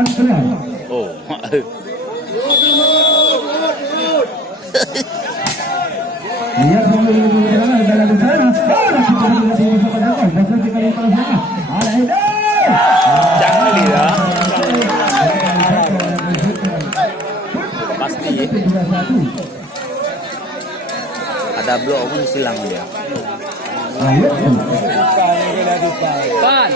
akan keluar. Oh. Lihat sambil berjalan dalam sana. Jangan lihat. Pasti. Ada blok pun silang dia. Pan.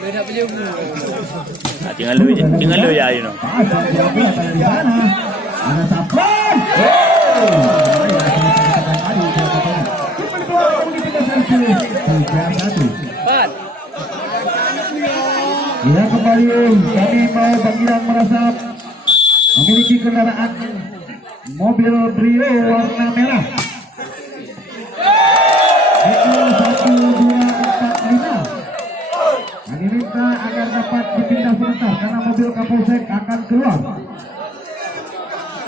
Nah, tinggal lu ya, you know. Ada Sapran. Pan. Ya kembali kami mau panggilan merasa memiliki kendaraan mobil Brio warna merah. Itu 1245. Kami minta agar dapat dipindah sebentar karena mobil Kapolsek akan keluar.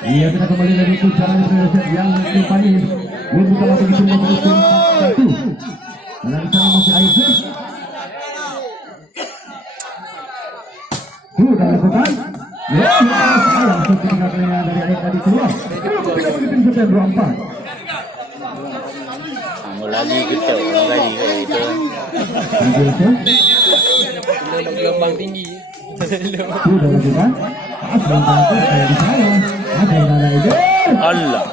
Iya, kita kembali lagi ke jalan Indonesia yang kembali untuk telah begitu mengusung satu. Dan di sana masih Aisyah. Sudah lakukan. Ya, langsung tinggalnya dari air tadi keluar. Tidak begitu sekian 24. Kamu lagi gitu, lagi itu. Gelombang tinggi. Sudah lakukan. Asal saya di sana. Ada yang ada itu. Allah.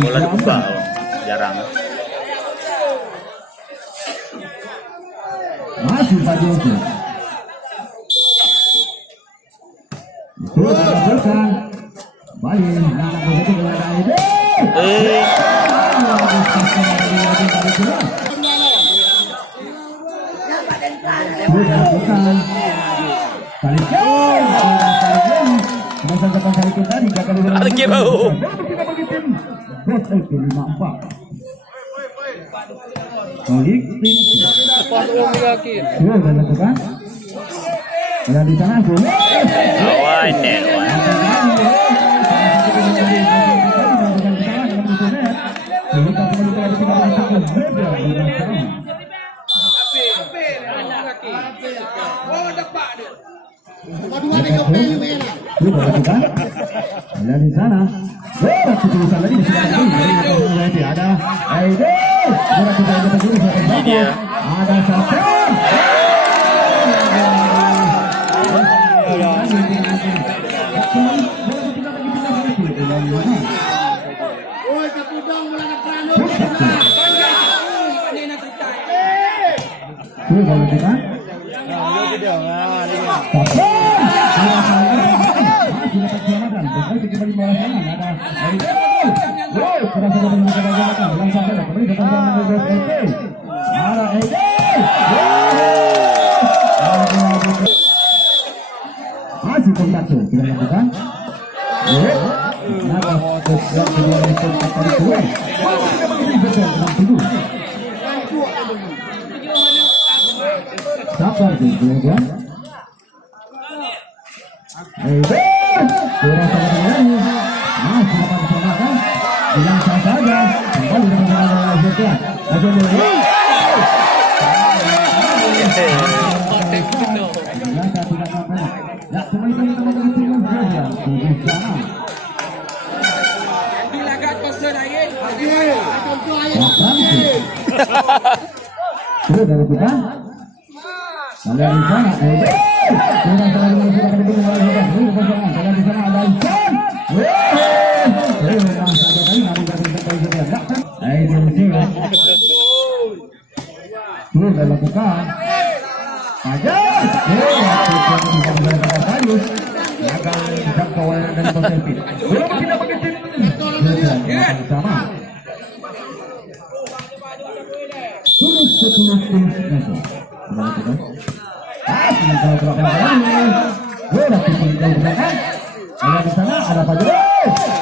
Bola dibuka, jarang. Masih saja itu. Sudah lakukan. Baik, anak begitu ada itu. Sudah lakukan. Kalikan, masa depan kalikan tadi gagal di dalam. Lagi bau. Tidak begitu. Bos itu 54. Balik tim. Pas uang yakin. Sudah lakukan. Yang di sana boleh. Lawan net. Sudah lakukan. Ada di sana. Keputusan lagi ada Aide. Ini dia. Ada Sapran. Sudah lakukan. Masih kontak tuh, tidak lakukan. Sabar tuh, kemudian. Bilang saja kembali dengan sekian. Sudah lakukan. Kalian di sana, kalian di sana ada Isan. Sudah lakukan. Ajar. Gagal jangkauan dan selfie. Belum tidak begitu. Sama. Tulus. Ada di sana ada Pak Jero.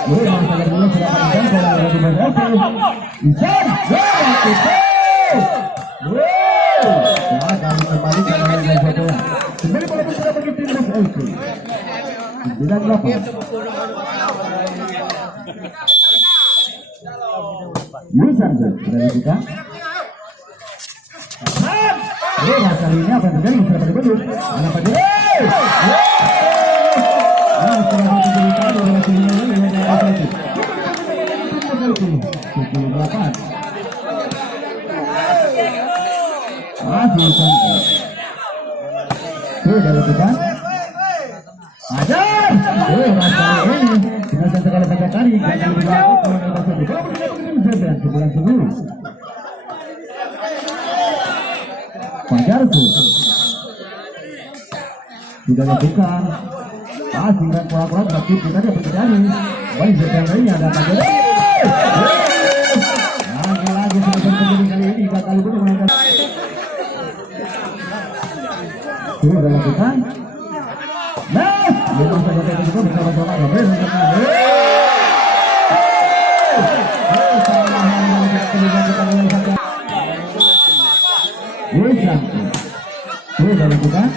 Yang saja dulu sudah panjang kalau ada di bawah. Isan. Kami kembali ke meja satu. Kembali pada sudah begitu Mas Elki. 98. Yusan sudah kita. Bola kali ini apa yang terjadi? Siapa dibendung? Anak Pak Jero. Setelah diberikan bola kali ini masih sampai. Sudah lakukan. Ajar. Rasa ini dengan sekali saja tadi gagal dilakukan oleh Bapak Ibu. Sebulan sebelum. Fajar sudah lakukan. Passing dan pola-pola tapi kita dapat terjadi. Baik sebenarnya ada Pak Jero. Lagi-lagi sudah terjadi kali ini gagal dilakukan. Sudah lakukan. Nah, memang saja kita juga bersama-sama sudah lakukan. Kalian saja. Sudah lakukan.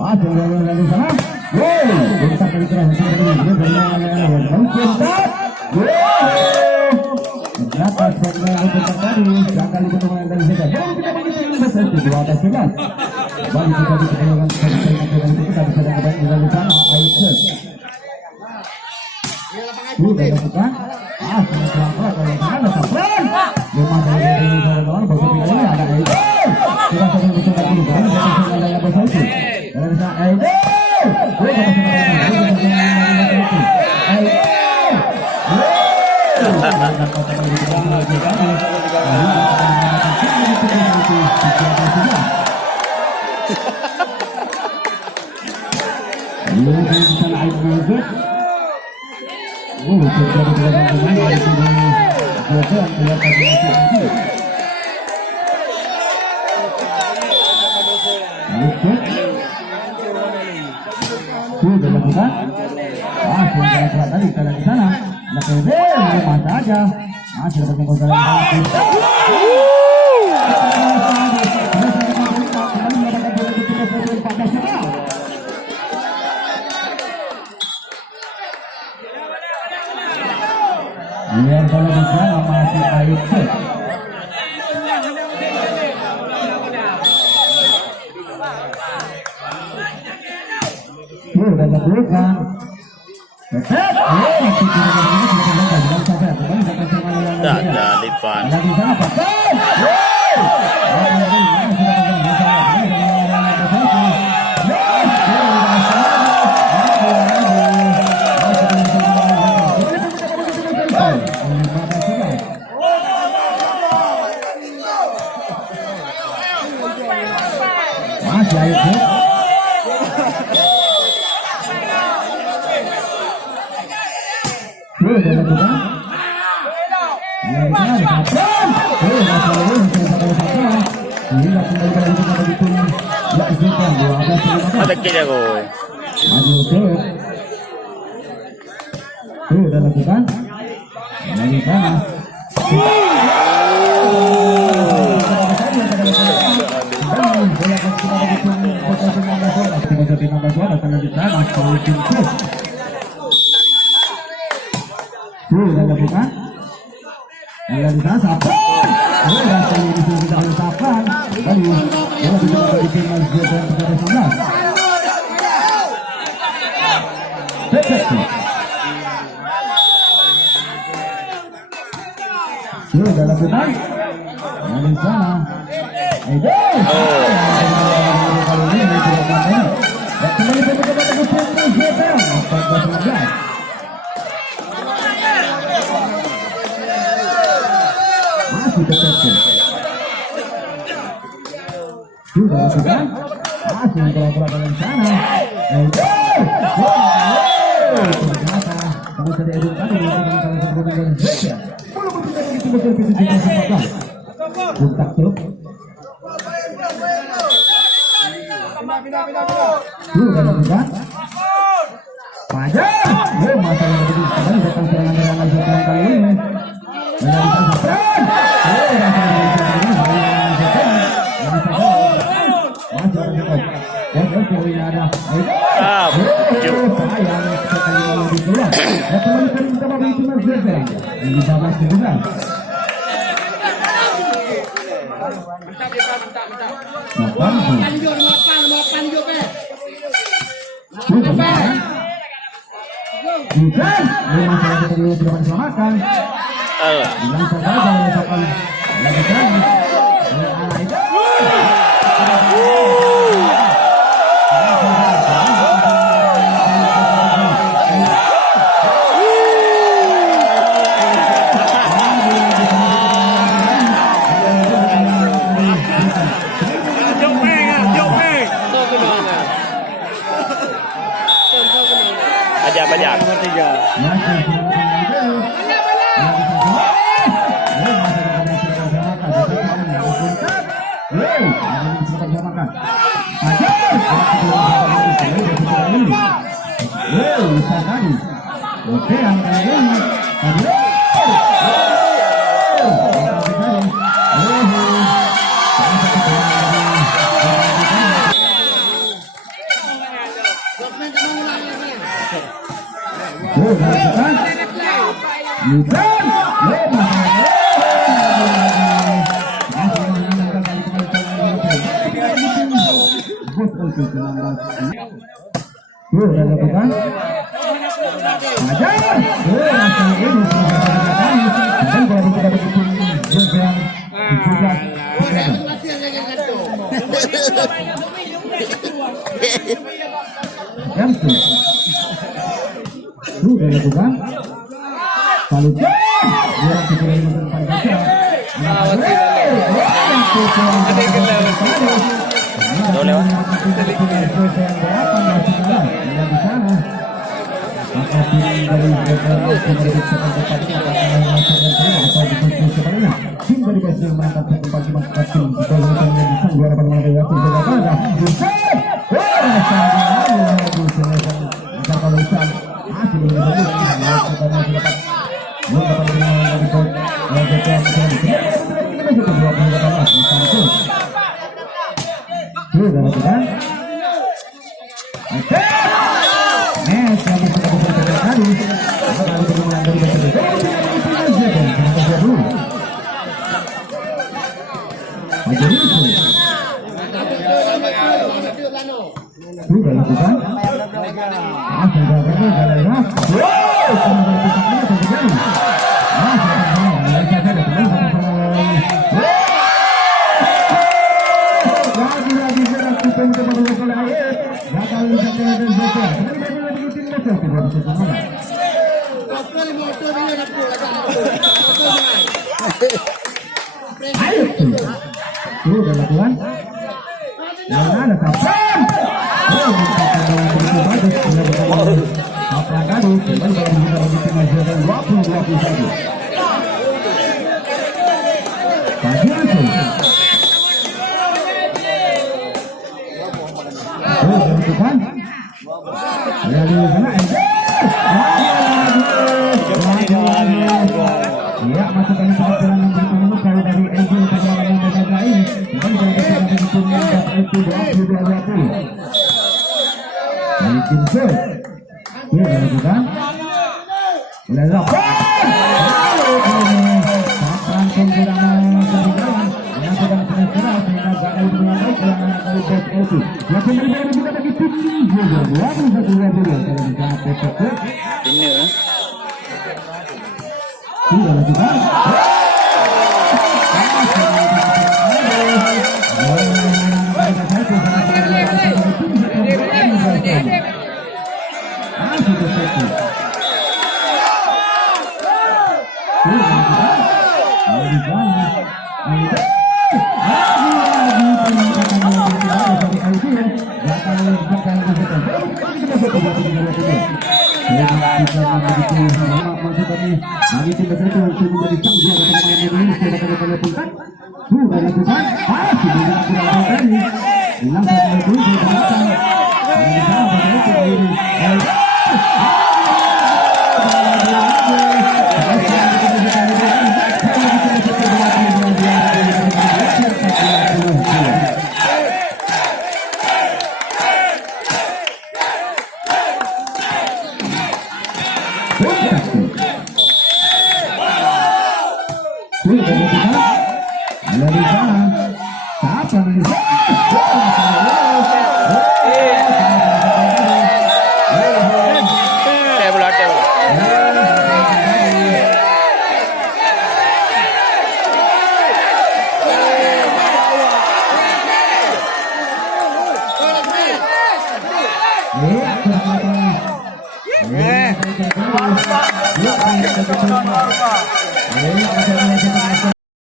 Pasang dari sana. Gol. Bentak dari terakhir ternyata sebenarnya bentak tadi gagal ditemukan dari sana. Kita begitu dua atas 11. Balik kita ditemukan kita bisa dapat dari sana. Aisyah. Sudah lakukan. Pasang pelan-pelan dari sana. Pelan. Memang dari kawan-kawan bagus ini ada Aisyah. Kita sedang bercoba dulu kan kita yang besar itu. Dan saya Aisyah. Sudah lakukan. Sudah tadi kita di sana. Masa aja. Masih dapat menggoda. Lihat bola di sana masih Aisyah. Sudah lakukan. Depan. Masih Aisyah. Sudah lakukan. Ada kira ko. Sudah lakukan. Dari sana. Sudah lakukan. Yang di sana Safran. Sudah kali ini sudah oleh Safran. Kali bola bisa dari tim Mazda dan 19. Sudah lakukan. Yang di sana. Kali ini tidak mampu. Dan kembali ke tim Mazda 14. Masih tercecil. Sudah lakukan. Masih bola-bola dari sana. Ternyata kamu tadi eduk tadi kontak tuh. Sudah lakukan. Fajar. Masalah begitu kembali datang serangan kali ini. yang sekali lebih keluar. Ya kembalikan kita bagi tim Zebra. Ini 15-17. Bukan, memang salah satu yang sudah diselamatkan. Bilang saja menyatakan lagi kan. Banyak. Nomor 3. Oke, Table, table. Eh,